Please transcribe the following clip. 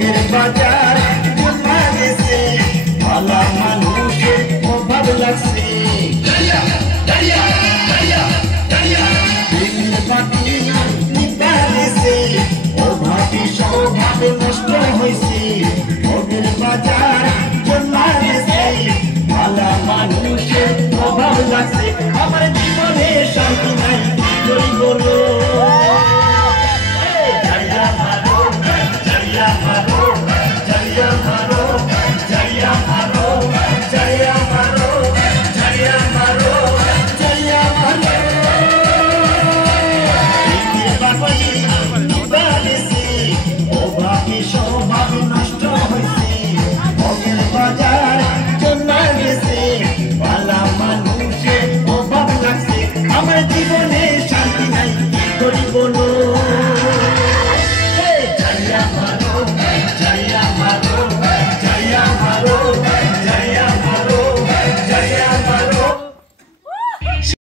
ভোগের বাজার জমা গেছে ভালা মানুষের অভাব লাগছে অভাবী স্বভাব নষ্ট হয়েছে ভোগের বাজার জমা গেছে ভালা মানুষের অভাব লাগছে